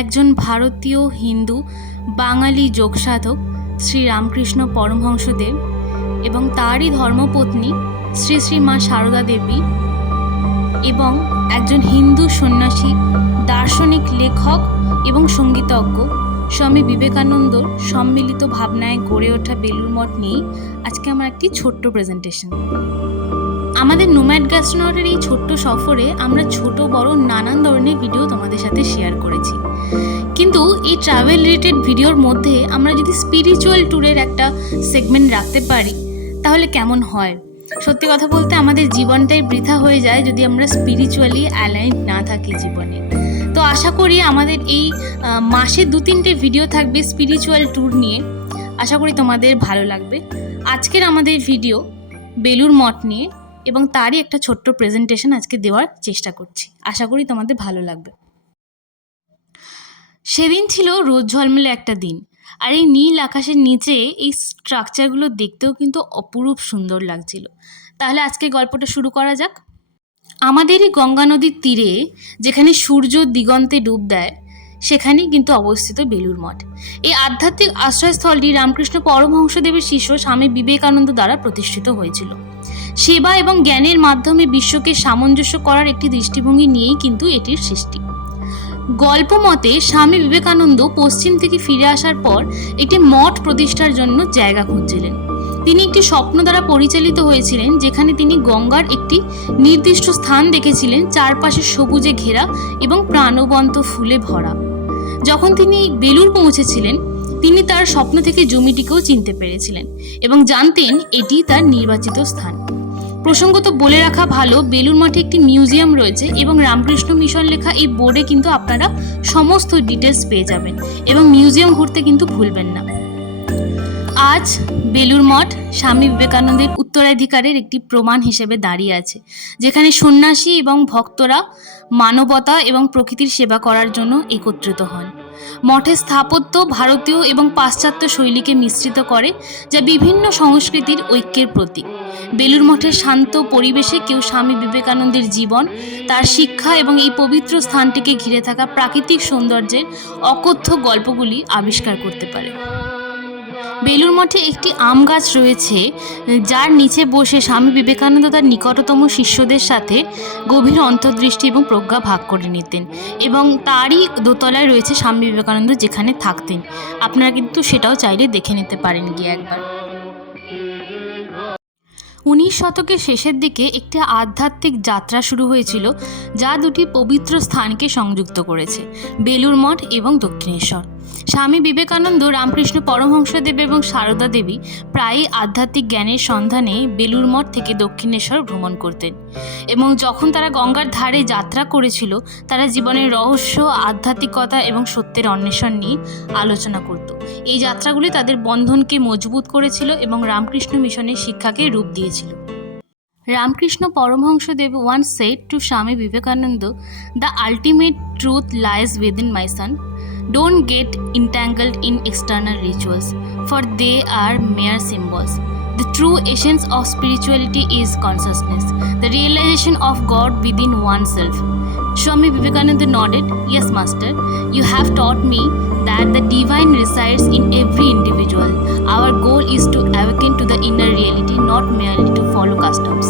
একজন ভারতীয় হিন্দু বাঙালি যোগসাধক শ্রী রামকৃষ্ণ পরমহংসদেব এবং তাঁরই ধর্মপত্নী শ্রী শ্রী মা সারদা দেবী এবং একজন হিন্দু সন্ন্যাসী, দার্শনিক, লেখক এবং সঙ্গীতজ্ঞ স্বামী বিবেকানন্দর সম্মিলিত ভাবনায় গড়ে ওঠা বেলুড় মঠ নিয়েই আজকে আমার একটি ছোট্ট প্রেজেন্টেশন। আমাদের নোম্যাড গ্যাস্ট্রোনটের এই ছোট্ট সফরে আমরা ছোট বড় নানান ধরনের ভিডিও তোমাদের সাথে শেয়ার করেছি, কিন্তু এই ট্রাভেল রিলেটেড ভিডিওর মধ্যে আমরা যদি স্পিরিচুয়াল ট্যুরের একটা সেগমেন্ট রাখতে পারি তাহলে কেমন হয়? সত্যি কথা বলতে আমাদের জীবনটাই বৃথা হয়ে যায় যদি আমরা স্পিরিচুয়ালি অ্যালাইন্ড না থাকি জীবনে। তো আশা করি আমাদের এই মাসে 2-3টে ভিডিও থাকবে স্পিরিচুয়াল ট্যুর নিয়ে। আশা করি তোমাদের ভালো লাগবে। আজকের আমাদের ভিডিও বেলুড় মঠ নিয়ে এবং তারই একটা ছোট্ট প্রেজেন্টেশন আজকে দেওয়ার চেষ্টা করছি। আশা করি তোমাদের ভালো লাগবে। সেদিন ছিল রোদ ঝলমলে একটা দিন, আর এই নীল আকাশের নিচে এই স্ট্রাকচারগুলো দেখতেও কিন্তু অপরূপ সুন্দর লাগছিল। তাহলে আজকে গল্পটা শুরু করা যাক। আমাদেরই গঙ্গা নদীর তীরে, যেখানে সূর্য দিগন্তে ডুব দেয়, সেখানেই কিন্তু অবস্থিত বেলুড় মঠ। এই আধ্যাত্মিক আশ্রয়স্থলটি রামকৃষ্ণ পরমহংসদেবের শিষ্য স্বামী বিবেকানন্দ দ্বারা প্রতিষ্ঠিত হয়েছিল। সেবা এবং জ্ঞানের মাধ্যমে বিশ্বকে সামঞ্জস্য করার একটি দৃষ্টিভঙ্গি নিয়েই কিন্তু এটির সৃষ্টি। গল্প মতে স্বামী বিবেকানন্দ পশ্চিম থেকে ফিরে আসার পর একটি মঠ প্রতিষ্ঠার জন্য জায়গা খুঁজছিলেন। তিনি একটি স্বপ্ন দ্বারা পরিচালিত হয়েছিলেন, যেখানে তিনি গঙ্গার একটি নির্দিষ্ট স্থান দেখেছিলেন, চারপাশে সবুজে ঘেরা এবং প্রাণবন্ত ফুলে ভরা। যখন তিনি বেলুড় পৌঁছেছিলেন, তিনি তার স্বপ্ন থেকে জমিটিকেও চিনতে পেরেছিলেন এবং জানতেন এটি তার নির্বাচিত স্থান। প্রসঙ্গত বলে রাখা ভালো, বেলুড় মঠে একটি মিউজিয়াম রয়েছে এবং রামকৃষ্ণ মিশন লেখা এই বোর্ডে কিন্তু আপনারা সমস্ত ডিটেলস পেয়ে যাবেন এবং মিউজিয়াম ঘুরতে কিন্তু ভুলবেন না। আজ বেলুড় মঠ স্বামী বিবেকানন্দের উত্তরাধিকারের একটি প্রমাণ হিসেবে দাঁড়িয়ে আছে, যেখানে সন্ন্যাসী এবং ভক্তরা মানবতা এবং প্রকৃতির সেবা করার জন্য একত্রিত হন। মঠের স্থাপত্য ভারতীয় এবং পাশ্চাত্য শৈলীকে মিশ্রিত করে, যা বিভিন্ন সংস্কৃতির ঐক্যের প্রতীক। বেলুড় মঠের শান্ত পরিবেশে কেউ স্বামী বিবেকানন্দের জীবন, তার শিক্ষা এবং এই পবিত্র স্থানটিকে ঘিরে থাকা প্রাকৃতিক সৌন্দর্যের অকথ্য গল্পগুলি আবিষ্কার করতে পারে। বেলুড় মঠে একটি আম গাছ রয়েছে, যার নিচে বসে স্বামী বিবেকানন্দ তার নিকটতম শিষ্যদের সাথে গভীর অন্তর্দৃষ্টি এবং প্রজ্ঞা ভাগ করে নিতেন, এবং তারই দোতলায় রয়েছে স্বামী বিবেকানন্দ যেখানে থাকতেন। আপনারা কিন্তু সেটাও চাইলে দেখে নিতে পারেন গিয়ে একবার। 19 শতকের শেষের দিকে একটি আধ্যাত্মিক যাত্রা শুরু হয়েছিল, যা দুটি পবিত্র স্থানকে সংযুক্ত করেছে, বেলুড় মঠ এবং দক্ষিণেশ্বর। স্বামী বিবেকানন্দ, রামকৃষ্ণ পরমহংসদেব এবং সারদা দেবী প্রায়ই আধ্যাত্মিক জ্ঞানের সন্ধানে বেলুড় মঠ থেকে দক্ষিণেশ্বর ভ্রমণ করতেন, এবং যখন তারা গঙ্গার ধারে যাত্রা করেছিল, তারা জীবনের রহস্য, আধ্যাত্মিকতা এবং সত্যের অন্বেষণ নিয়ে আলোচনা করত। এই যাত্রাগুলি তাদের বন্ধনকে মজবুত করেছিল এবং রামকৃষ্ণ মিশনের শিক্ষাকে রূপ দিয়েছিল। Ramkrishna Paramhansadev once said to Swami Vivekananda, "The ultimate truth lies within my son. Don't get entangled in external rituals, for they are mere symbols. The true essence of spirituality is consciousness, the realization of God within oneself." Swami Vivekananda nodded, "Yes, Master. You have taught me that the divine resides in every individual. Our goal is to awaken to the inner reality, not merely to follow customs."